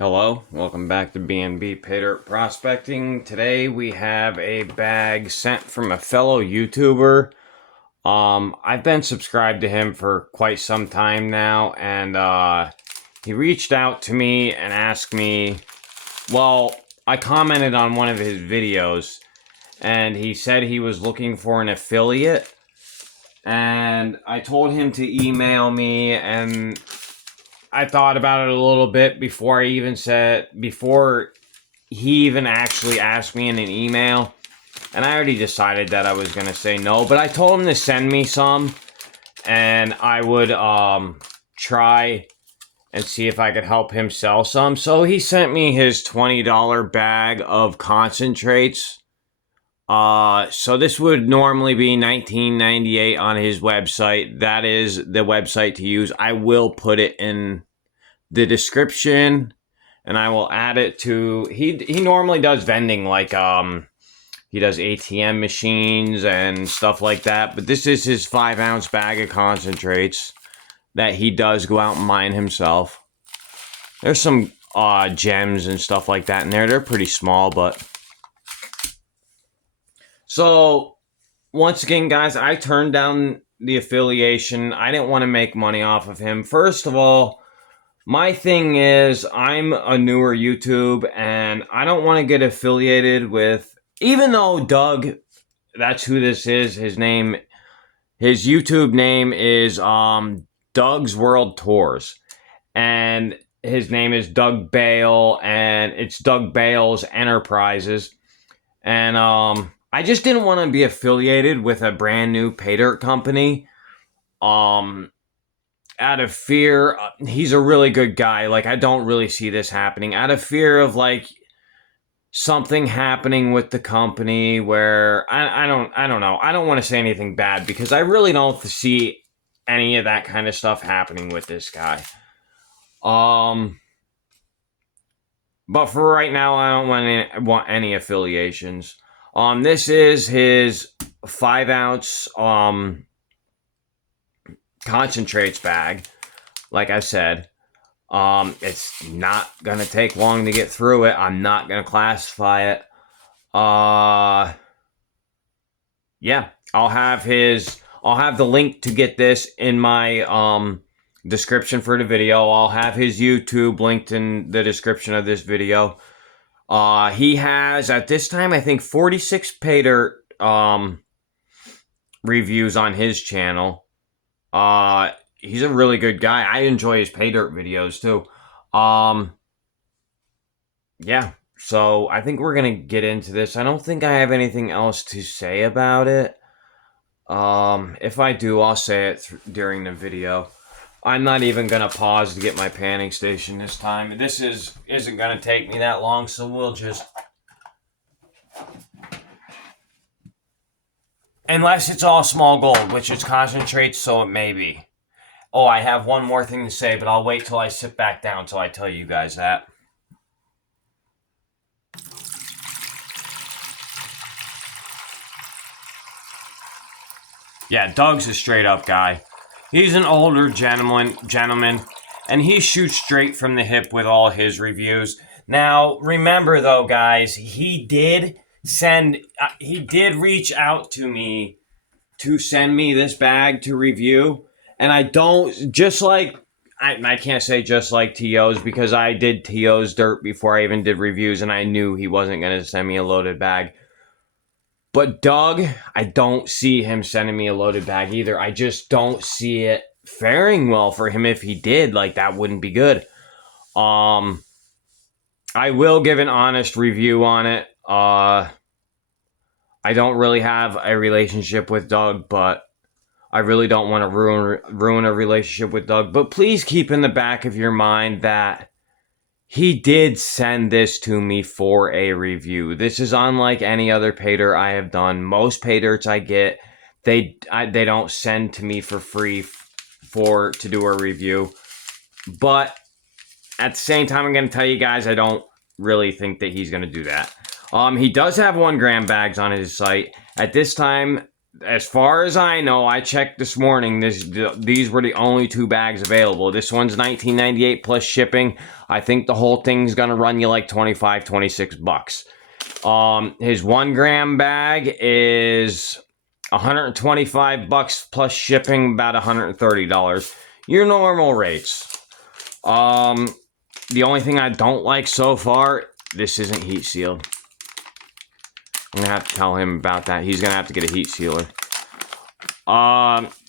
Hello, welcome back to B&BPaydirtProspecting. Today we have a bag sent from a fellow YouTuber. I've been subscribed to him for quite some time now, and he reached out to me and asked me, well, I commented on one of his videos, and he said he was looking for an affiliate, and I told him to email me, and I thought about it a little bit before he even actually asked me in an email. And I already decided that I was going to say no. But I told him to send me some. And I would try and see if I could help him sell some. So he sent me his $20 bag of concentrates. So this would normally be $19.98 on his website. That is the website to use. I will put it in the description, and I will add it to. He normally does vending, like he does ATM machines and stuff like that. But this is his 5-ounce bag of concentrates that he does go out and mine himself. There's some gems and stuff like that in there. They're pretty small, but. So, once again, guys, I turned down the affiliation. I didn't want to make money off of him. First of all, my thing is I'm a newer YouTube, and I don't want to get affiliated with, even though Doug, that's who this is, his YouTube name is Doug's World Tours. And his name is Doug Bale, and it's Doug Bale's Enterprises. And I just didn't want to be affiliated with a brand new pay dirt company. Out of fear, he's a really good guy. Like, I don't really see this happening. Out of fear of like something happening with the company where I don't know. I don't want to say anything bad because I really don't see any of that kind of stuff happening with this guy. But for right now, I don't want any affiliations. This is his 5-ounce concentrates bag. Like I said, it's not gonna take long to get through it. I'm not gonna classify it. Yeah, I'll have the link to get this in my description for the video. I'll have his YouTube linked in the description of this video. He has, at this time, I think 46 pay dirt reviews on his channel. He's a really good guy. I enjoy his pay dirt videos too. Yeah, so I think we're gonna get into this. I don't think I have anything else to say about it. If I do, I'll say it during the video. I'm not even gonna pause to get my panning station this time. This isn't gonna take me that long, so we'll just, unless it's all small gold, which is concentrates, so it may be. Oh, I have one more thing to say, but I'll wait till I sit back down till I tell you guys that. Yeah, Doug's a straight up guy. He's an older gentleman, and he shoots straight from the hip with all his reviews. Now, remember though, guys, he did reach out to me to send me this bag to review, and I don't, just like, I can't say just like TO's, because I did TO's dirt before I even did reviews, and I knew he wasn't going to send me a loaded bag. But Doug, I don't see him sending me a loaded bag either. I just don't see it faring well for him. If he did, like, that wouldn't be good. I will give an honest review on it. I don't really have a relationship with Doug, but I really don't want to ruin a relationship with Doug. But please keep in the back of your mind that he did send this to me for a review. This is unlike any other pay dirt I have done. Most pay dirts I get, they don't send to me for free to do a review. But at the same time, I'm going to tell you guys, I don't really think that he's going to do that. He does have 1 gram bags on his site. At this time, as far as I know, I checked this morning. These were the only 2 bags available. This one's $19.98 plus shipping. I think the whole thing's gonna run you like $25-26. His 1 gram bag is $125 plus shipping, about $130. Your normal rates. The only thing I don't like so far, this isn't heat sealed. I'm gonna have to tell him about that. He's gonna have to get a heat sealer.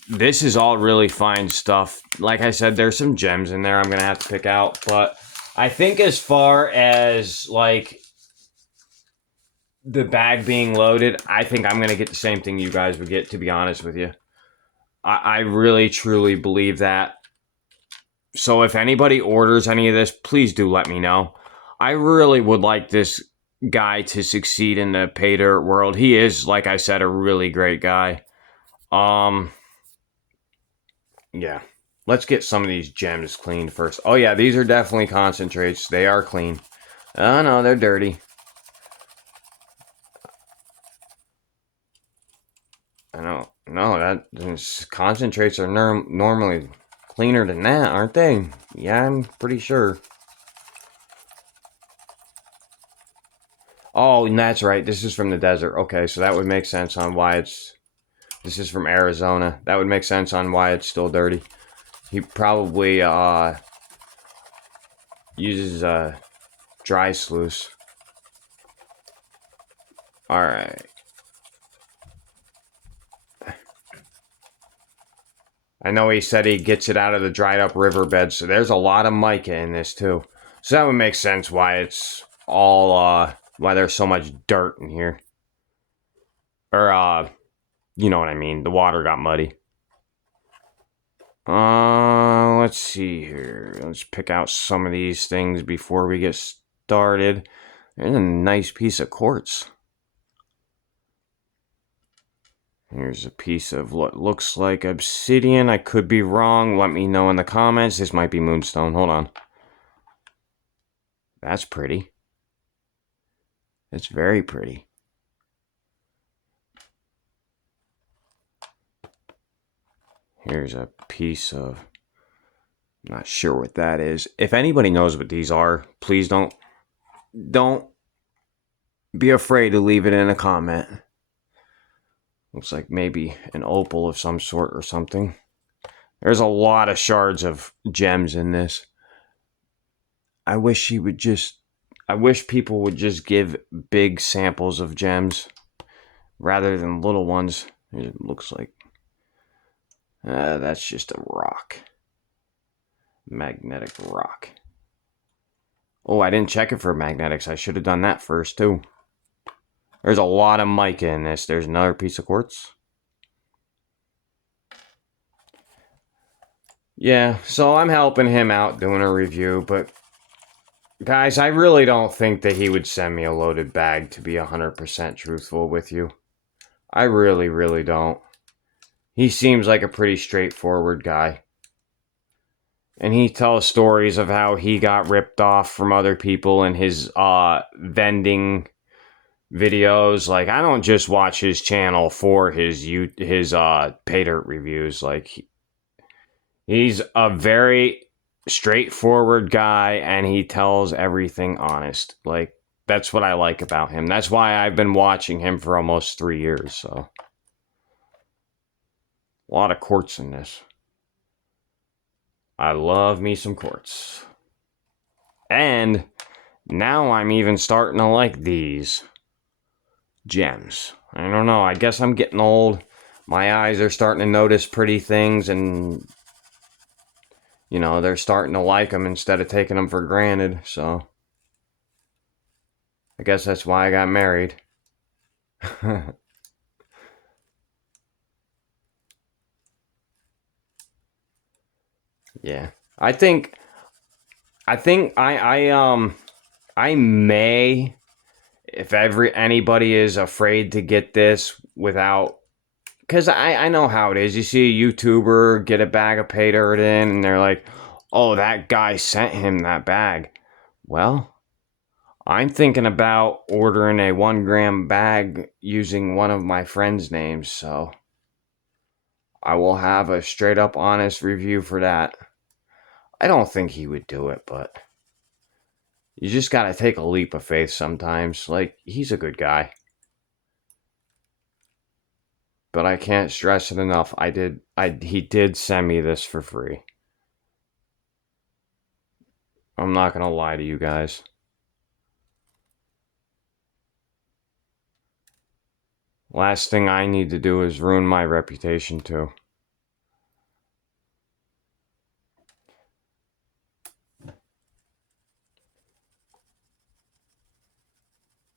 This is all really fine stuff. Like I said, there's some gems in there I'm gonna have to pick out, but I think as far as like the bag being loaded, I think I'm gonna get the same thing you guys would get, to be honest with you. I really truly believe that. So if anybody orders any of this, please do let me know. I really would like this guy to succeed in the pay dirt world. He is, like I said, a really great guy. Yeah. Let's get some of these gems cleaned first. Oh yeah, these are definitely concentrates. They are clean. Oh no, they're dirty. I don't know. That concentrates are normally cleaner than that, aren't they? Yeah, I'm pretty sure. Oh, and that's right. This is from the desert. Okay, so that would make sense on why it's... This is from Arizona. That would make sense on why it's still dirty. He probably uses dry sluice. Alright. I know he said he gets it out of the dried up riverbed, so there's a lot of mica in this too. So that would make sense why it's all, why there's so much dirt in here. Or, you know what I mean. The water got muddy. Let's see here. Let's pick out some of these things before we get started. There's a nice piece of quartz. Here's a piece of what looks like obsidian. I could be wrong. Let me know in the comments. This might be moonstone. Hold on. That's pretty. It's very pretty. Here's a piece of... I'm not sure what that is. If anybody knows what these are, please don't be afraid to leave it in a comment. Looks like maybe an opal of some sort or something. There's a lot of shards of gems in this. I wish people would just give big samples of gems rather than little ones. It looks like that's just a rock. Magnetic rock. Oh, I didn't check it for magnetics. I should have done that first too. There's a lot of mica in this. There's another piece of quartz. Yeah, so I'm helping him out doing a review, but guys, I really don't think that he would send me a loaded bag, to be 100% truthful with you. I really, really don't. He seems like a pretty straightforward guy. And he tells stories of how he got ripped off from other people in his vending videos. Like, I don't just watch his channel for his pay dirt reviews. Like, he's a very straightforward guy, and he tells everything honest. Like, that's what I like about him. That's why I've been watching him for almost 3 years. So, a lot of quartz in this. I love me some quartz. And now I'm even starting to like these gems. I don't know. I guess I'm getting old. My eyes are starting to notice pretty things, and you know, they're starting to like them instead of taking them for granted. So I guess that's why I got married. Yeah. I may, if anybody is afraid to get this without, because I know how it is. You see a YouTuber get a bag of pay dirt in, and they're like, oh, that guy sent him that bag. Well, I'm thinking about ordering a 1 gram bag using one of my friends' names, so I will have a straight up honest review for that. I don't think he would do it, but you just gotta take a leap of faith sometimes. Like, he's a good guy. But I can't stress it enough. He did send me this for free. I'm not gonna lie to you guys. Last thing I need to do is ruin my reputation too.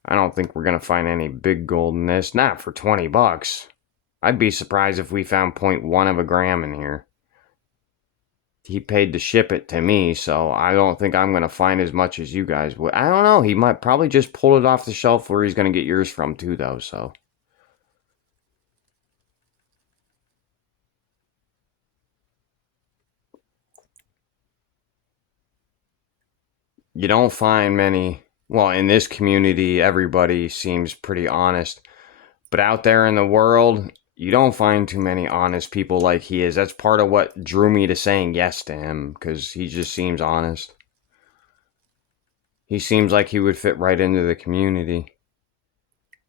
I don't think we're gonna find any big gold in this. Not for 20 bucks. I'd be surprised if we found 0.1 of a gram in here. He paid to ship it to me, so I don't think I'm gonna find as much as you guys would. I don't know. He might probably just pull it off the shelf where he's gonna get yours from too, though, so. You don't find many. Well, in this community, everybody seems pretty honest. But out there in the world, you don't find too many honest people like he is. That's part of what drew me to saying yes to him, because he just seems honest. He seems like he would fit right into the community.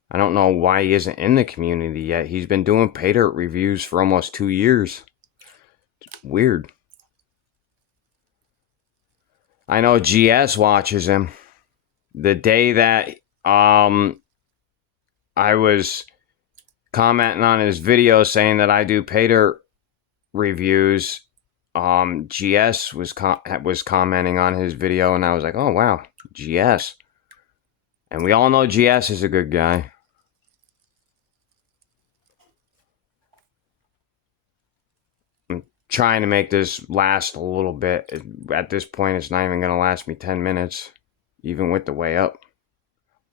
I don't know why he isn't in the community yet. He's been doing pay dirt reviews for almost 2 years. It's weird. I know GS watches him. The day that I was commenting on his video saying that I do pay dirt reviews, GS was commenting on his video, and I was like, oh wow, GS. And we all know GS is a good guy. I'm trying to make this last a little bit. At this point, it's not even going to last me 10 minutes, even with the way up.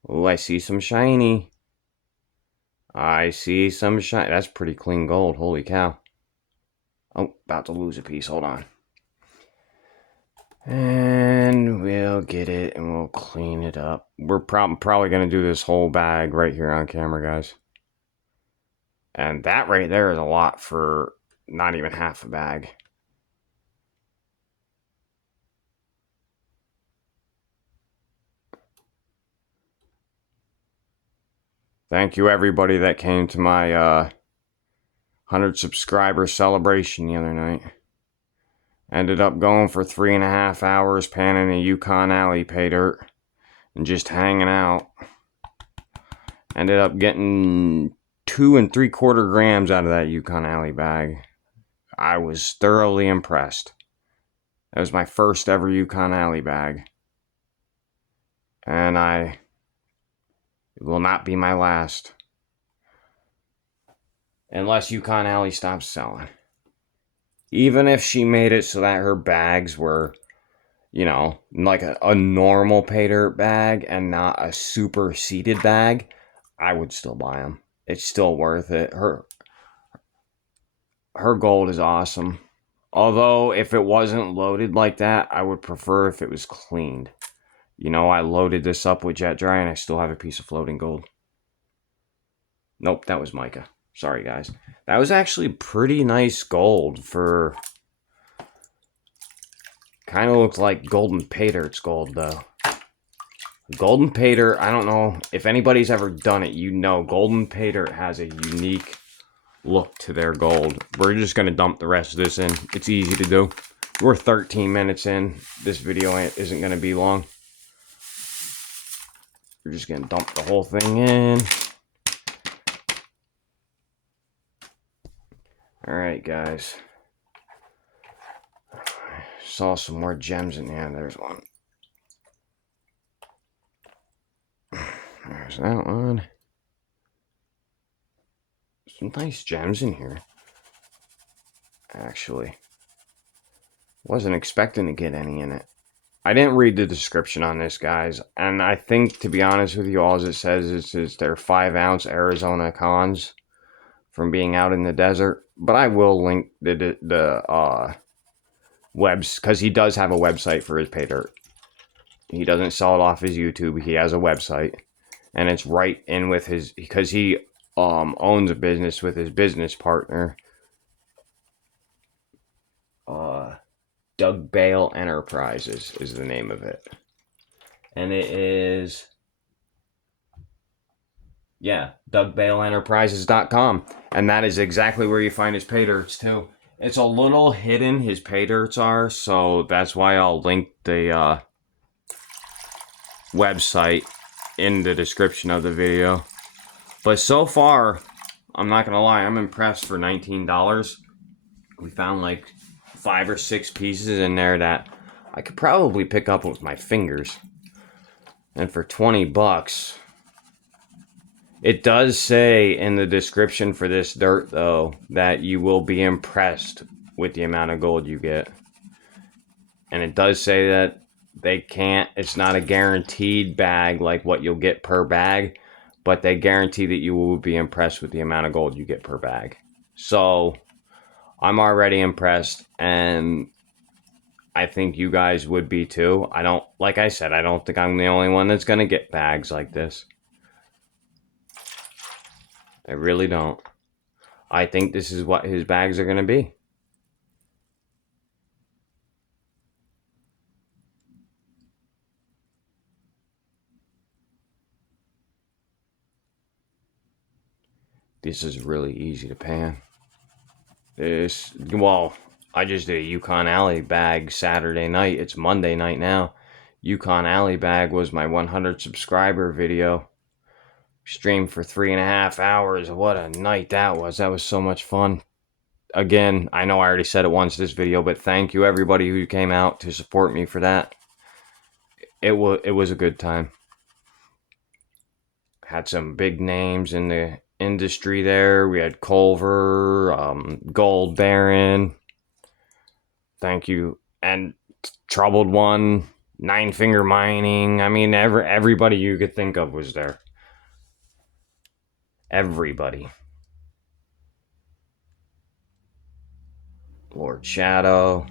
Oh, I see some shiny. I see some shiny. That's pretty clean gold. Holy cow. Oh, about to lose a piece. Hold on. And we'll get it and we'll clean it up. We're probably going to do this whole bag right here on camera, guys. And that right there is a lot for not even half a bag. Thank you, everybody that came to my 100 subscriber celebration the other night. Ended up going for 3.5 hours panning a Yukon Alley pay dirt and just hanging out. Ended up getting 2 3/4 grams out of that Yukon Alley bag. I was thoroughly impressed. That was my first ever Yukon Alley bag. And it will not be my last. Unless Yukon Alley stops selling. Even if she made it so that her bags were, you know, like a normal pay dirt bag and not a super seated bag, I would still buy them. It's still worth it. Her gold is awesome. Although, if it wasn't loaded like that, I would prefer if it was cleaned. You know, I loaded this up with jet dry and I still have a piece of floating gold. Nope, that was mica. Sorry, guys. That was actually pretty nice gold for... Kind of looked like golden pay dirt's gold, though. Golden pay dirt, I don't know if anybody's ever done it, you know golden pay dirt has a unique look to their gold. We're just going to dump the rest of this in. It's easy to do. We're 13 minutes in. This video isn't going to be long. We're just going to dump the whole thing in. Alright, guys. Saw some more gems in there. There's one. There's that one. Some nice gems in here. Actually. Wasn't expecting to get any in it. I didn't read the description on this, guys. And I think, to be honest with you, all it says is their 5-ounce Arizona cons from being out in the desert. But I will link the webs, because he does have a website for his pay dirt. He doesn't sell it off his YouTube. He has a website, and it's right in with his, because he owns a business with his business partner, Doug Bale Enterprises is the name of it, and it is, yeah, DougBaleEnterprises.com, and that is exactly where you find his pay dirts too. It's a little hidden, his pay dirts are, so that's why I'll link the website in the description of the video. But so far, I'm not gonna lie, I'm impressed. For $19. We found like 5 or 6 pieces in there that I could probably pick up with my fingers. And for 20 bucks, it does say in the description for this dirt though that you will be impressed with the amount of gold you get. And it does say that it's not a guaranteed bag like what you'll get per bag, but they guarantee that you will be impressed with the amount of gold you get per bag. So I'm already impressed, and I think you guys would be too. Like I said, I don't think I'm the only one that's going to get bags like this. I really don't. I think this is what his bags are going to be. This is really easy to pan. I just did a Yukon Alley bag Saturday night. It's Monday night now. Yukon Alley bag was my 100 subscriber video. Streamed for 3.5 hours. What a night that was. That was so much fun. Again, I know I already said it once this video, but thank you everybody who came out to support me for that. It was a good time. Had some big names in the industry there. We had Culver, Gold Baron. Thank you. And Troubled One, Nine Finger Mining. I mean, everybody you could think of was there. Everybody. Lord Shadow.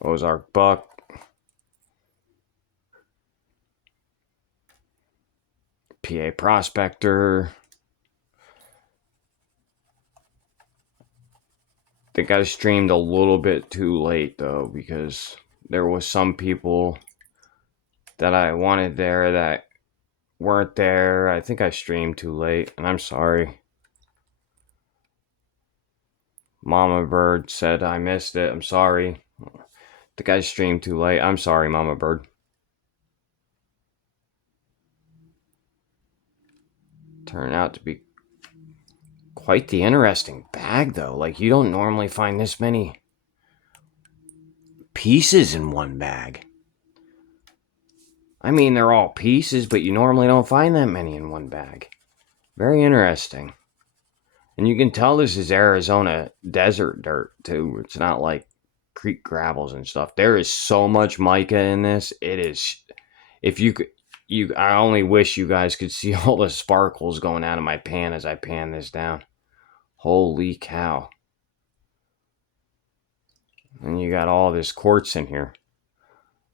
Ozark Buck. PA Prospector. I think I streamed a little bit too late though, because there was some people that I wanted there that weren't there. I think I streamed too late, and I'm sorry. Mama Bird said I missed it. I'm sorry. I think I streamed too late. I'm sorry, Mama Bird. Turned out to be quite the interesting bag though. Like, you don't normally find this many pieces in one bag. I mean, they're all pieces, but you normally don't find that many in one bag. Very interesting. And you can tell this is Arizona desert dirt too. It's not like creek gravels and stuff. There is so much mica in this. It is, if you could, I only wish you guys could see all the sparkles going out of my pan as I pan this down. Holy cow. And you got all this quartz in here.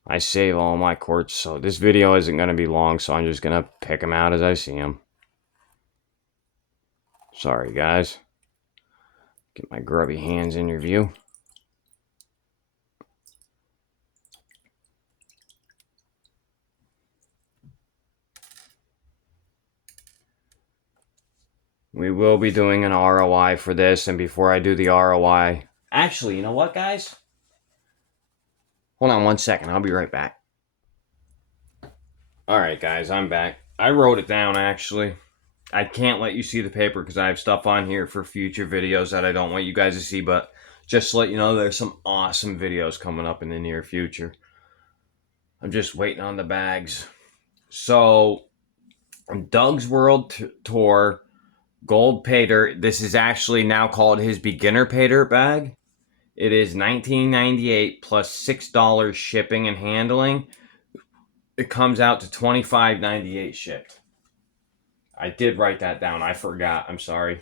I save all my quartz, so this video isn't going to be long, so I'm just going to pick them out as I see them. Sorry, guys. Get my grubby hands in your view. We will be doing an ROI for this, and before I do the ROI... Actually, you know what, guys? Hold on one second. I'll be right back. Alright, guys. I'm back. I wrote it down, actually. I can't let you see the paper because I have stuff on here for future videos that I don't want you guys to see, but just to let you know, there's some awesome videos coming up in the near future. I'm just waiting on the bags. So, Doug's World Tour Gold Pay Dirt. This is actually now called his beginner pay dirt bag. It is $19.98 plus $6 shipping and handling. It comes out to $25.98 shipped. I did write that down. I forgot. I'm sorry.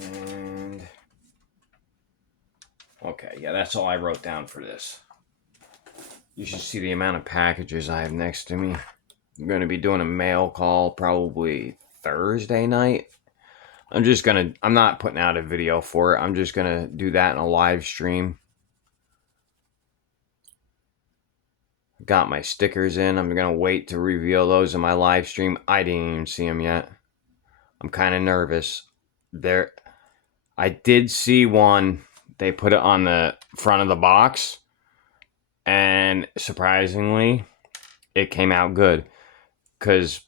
And okay, yeah, that's all I wrote down for this. You should see the amount of packages I have next to me. I'm going to be doing a mail call probably Thursday night. I'm not putting out a video for it. I'm just going to do that in a live stream. Got my stickers in. I'm going to wait to reveal those in my live stream. I didn't even see them yet. I'm kind of nervous. I did see one. They put it on the front of the box. And surprisingly, it came out good. Because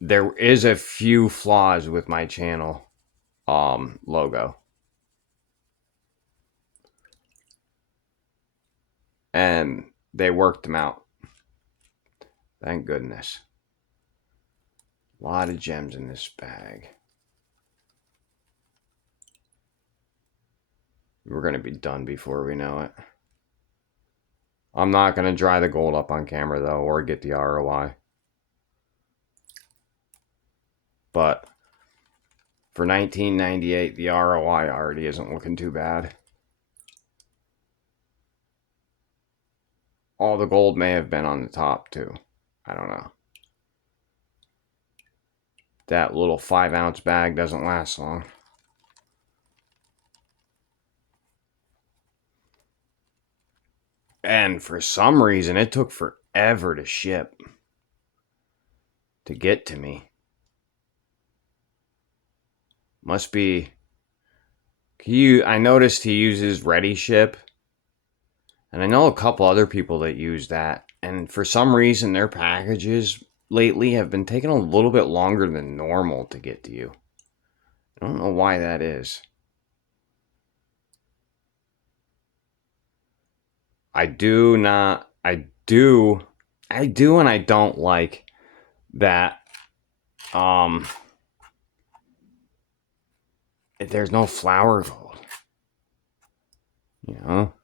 there is a few flaws with my channel logo. And they worked them out. Thank goodness. A lot of gems in this bag. We're going to be done before we know it. I'm not going to dry the gold up on camera, though, or get the ROI. But for 1998, the ROI already isn't looking too bad. All the gold may have been on the top, too. I don't know. That little 5-ounce bag doesn't last long. And for some reason, it took forever to ship. To get to me. Must be... I noticed he uses Ready Ship. And I know a couple other people that use that. And for some reason, their packages lately have been taking a little bit longer than normal to get to you. I don't know why that is. I do and I don't like that there's no flower gold. You know?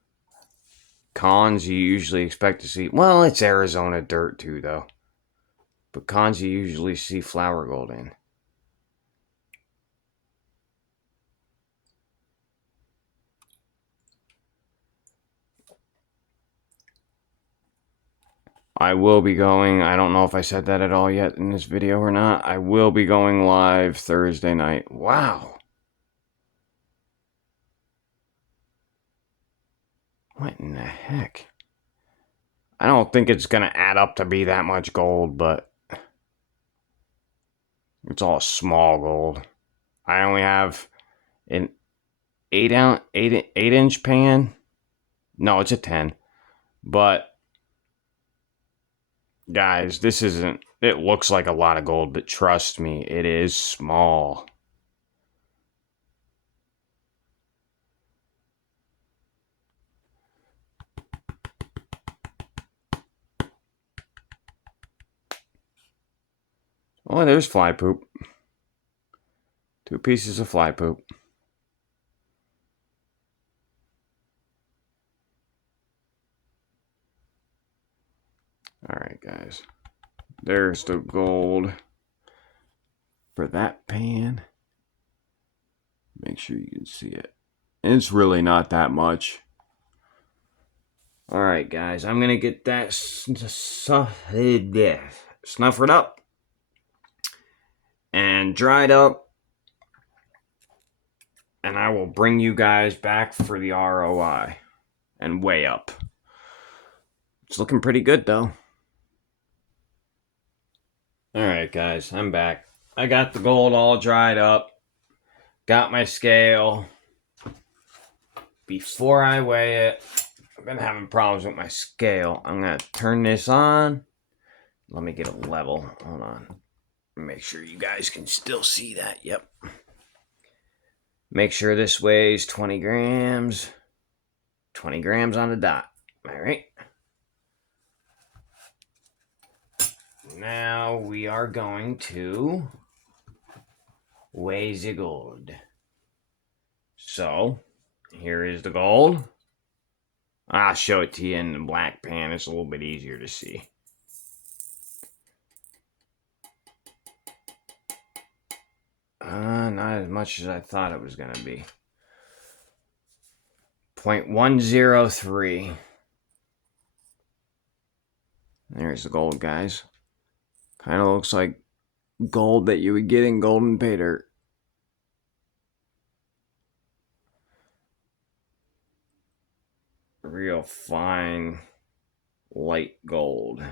Cons you usually expect to see. Well, it's Arizona dirt too, though. But cons you usually see flower gold in. I will be going, I don't know if I said that at all yet in this video or not. I will be going live Thursday night. Wow. What in the heck? I don't think it's going to add up to be that much gold, but it's all small gold. I only have an 8-inch pan. No, it's a 10. But guys, this isn't, it looks like a lot of gold, but trust me, it is small. Oh, there's fly poop. 2 pieces of fly poop. Alright, guys. There's the gold for that pan. Make sure you can see it. It's really not that much. Alright, guys. I'm going to get that snuffered up and dried up. And I will bring you guys back for the ROI and weigh up. It's looking pretty good, though. Alright, guys, I'm back. I got the gold all dried up. Got my scale. Before I weigh it, I've been having problems with my scale. I'm going to turn this on. Let me get it level. Hold on. Make sure you guys can still see that. Yep. Make sure this weighs 20 grams. 20 grams on the dot. All right. Now we are going to weigh the gold. So, here is the gold. I'll show it to you in the black pan. It's a little bit easier to see. not as much as I thought it was going to be. 0.103. There's the gold, guys. Kind of looks like gold that you would get in golden pay dirt. Real fine, light gold.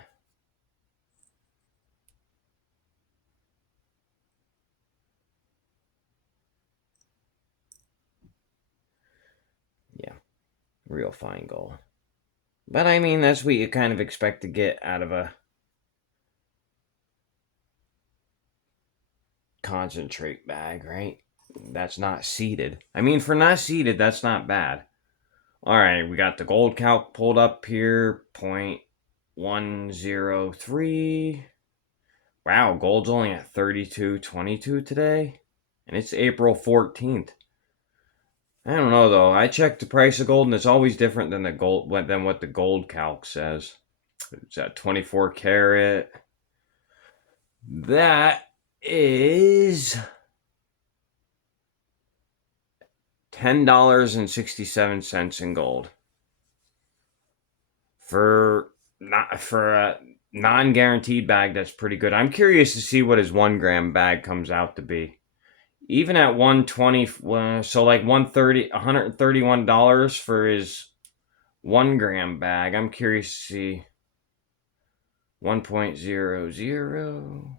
Yeah, real fine gold. But I mean, that's what you kind of expect to get out of a concentrate bag, right? That's not seeded. I mean, for not seeded, that's not bad. All right, we got the gold calc pulled up here, 0.103. Wow, gold's only at 32.22 today, and it's April 14th. I don't know though. I checked the price of gold, and it's always different than what the gold calc says. It's at 24 karat. That is $10.67 in gold for a non-guaranteed bag. That's pretty good. I'm curious to see what his 1 gram bag comes out to be. Even at 120, so like $131 for his 1 gram bag. I'm curious to see 1.00.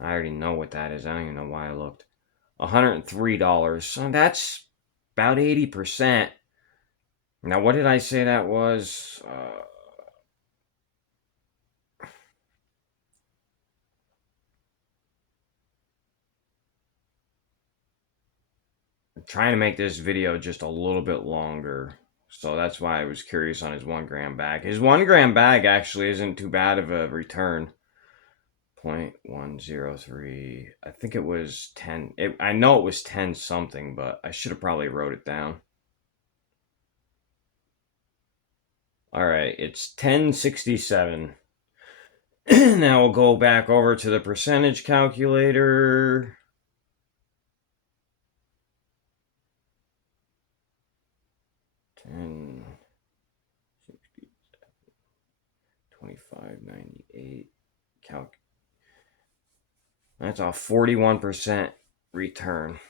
I already know what that is. I don't even know why I looked. $103. So that's about 80%. Now, what did I say that was? I'm trying to make this video just a little bit longer. So that's why I was curious on his 1 gram bag. His 1 gram bag actually isn't too bad of a return. 0.103. I think it was 10. I know it was 10 something, but I should have probably wrote it down. All right, it's 1067. Now we'll go back over to the percentage calculator. $10.67, 25.98. That's a 41% return.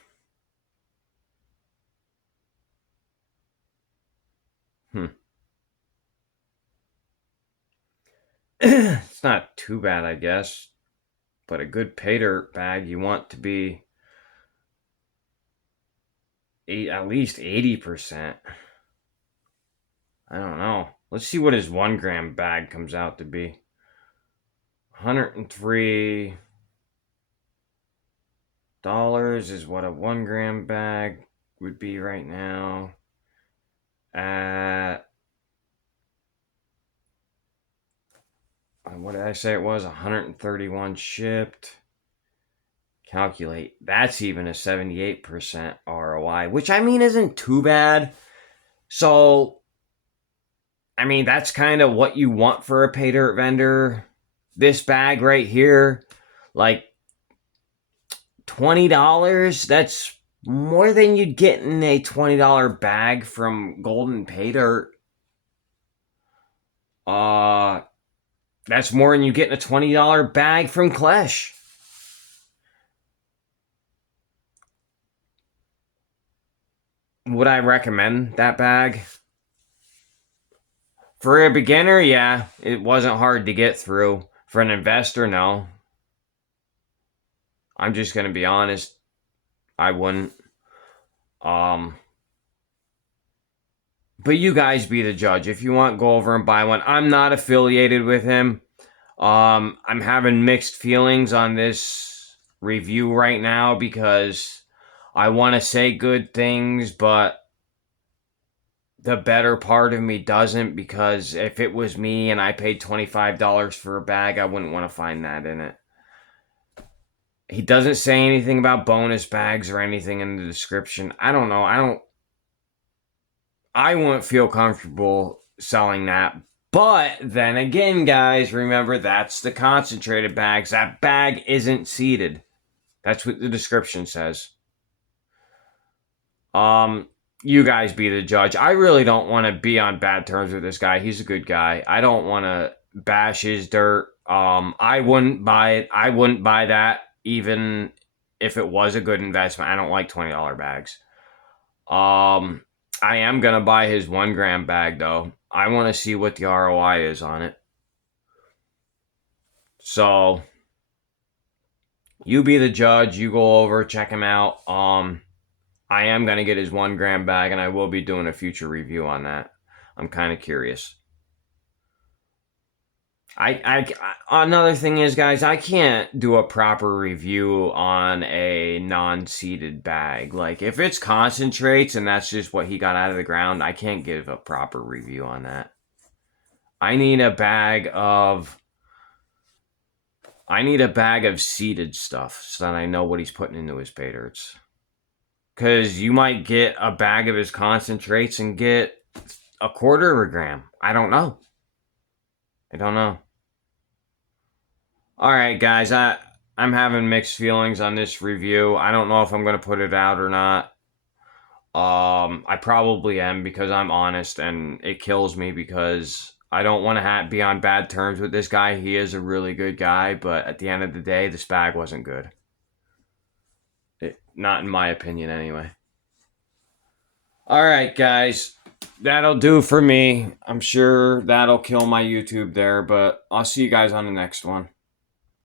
It's not too bad, I guess. But a good pay dirt bag, you want to be at least 80%. I don't know. Let's see what his 1 gram bag comes out to be. $103 is what a 1 gram bag would be right now. At what did I say it was? 131 shipped. Calculate. That's even a 78% ROI, which I mean isn't too bad. So, I mean, that's kind of what you want for a pay dirt vendor. This bag right here, like $20, that's more than you'd get in a $20 bag from Golden Pay Dirt. That's more than you get in a $20 bag from Klesh. Would I recommend that bag? For a beginner, yeah, it wasn't hard to get through. For an investor, no. I'm just going to be honest. I wouldn't. But you guys be the judge. If you want, go over and buy one. I'm not affiliated with him. I'm having mixed feelings on this review right now because I want to say good things, but the better part of me doesn't, because if it was me and I paid $25 for a bag, I wouldn't want to find that in it. He doesn't say anything about bonus bags or anything in the description. I don't know. I wouldn't feel comfortable selling that. But then again, guys, remember that's the concentrated bags. That bag isn't seeded. That's what the description says. You guys be the judge. I really don't want to be on bad terms with this guy. He's a good guy. I don't want to bash his dirt. I wouldn't buy it. I wouldn't buy that even if it was a good investment. I don't like $20 bags. I am gonna buy his 1 gram bag though. I want to see what the ROI is on it. So you be the judge. You go over, check him out. I am gonna get his 1 gram bag, and I will be doing a future review on that. I'm kind of curious. Another thing is, guys, I can't do a proper review on a non-seeded bag. Like, if it's concentrates and that's just what he got out of the ground, I can't give a proper review on that. I need a bag of seeded stuff so that I know what he's putting into his pay dirts. Because you might get a bag of his concentrates and get a 1/4 gram. I don't know. All right, guys, I'm having mixed feelings on this review. I don't know if I'm going to put it out or not. I probably am because I'm honest, and it kills me because I don't want to be on bad terms with this guy. He is a really good guy, but at the end of the day, this bag wasn't good. Not in my opinion, anyway. All right, guys. That'll do for me. I'm sure that'll kill my YouTube there, but I'll see you guys on the next one.